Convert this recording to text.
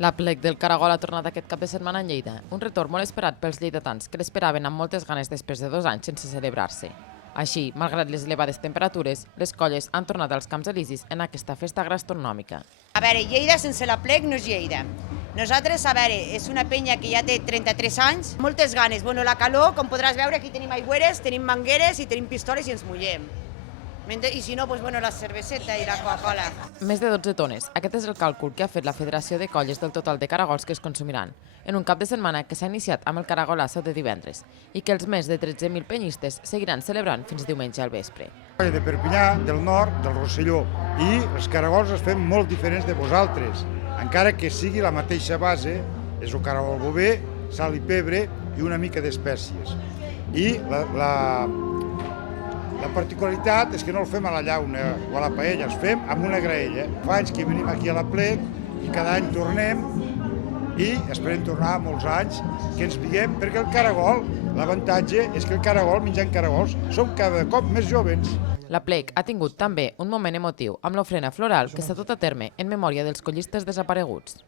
L'aplec del Caragol ha tornat aquest cap de setmana a Lleida, un retorn molt esperat pels lleidatans que l'esperaven amb moltes ganes després de 2 anys sense celebrar-se. Així, malgrat les elevades temperatures, les colles han tornat als Camps Elisis en aquesta festa gastronòmica. A veure, Lleida sense l'aplec no és Lleida. Nosaltres, a veure, és una penya que ja té 33 anys, moltes ganes. Bueno, la calor, com podràs veure, aquí tenim aigüeres, tenim mangueres i tenim pistoles i ens mullem. I si no, doncs, bueno, la cerveseta i la Coca-Cola. Més de 12 tones. Aquest és el càlcul que ha fet la Federació de Colles del total de caragols que es consumiran, en un cap de setmana que s'ha iniciat amb el caragolasso de divendres i que els més de 13.000 penyistes seguiran celebrant fins diumenge al vespre. De Perpinyà, del nord, del Rosselló, i els caragols els fem molt diferents de vosaltres, encara que sigui la mateixa base, és el caragol bover, sal i pebre i una mica d'espècies. I la particularitat és que no el fem a la llauna o a la paella, els fem amb una graella. Fa anys que venim aquí a l'aplec i cada any tornem i esperem tornar molts anys que ens viguem, perquè el caragol, l'avantatge és que el caragol, menjant caragols, som cada cop més jovens. L'aplec ha tingut també un moment emotiu amb l'ofrena floral que s'ha dut a terme en memòria dels collistes desapareguts.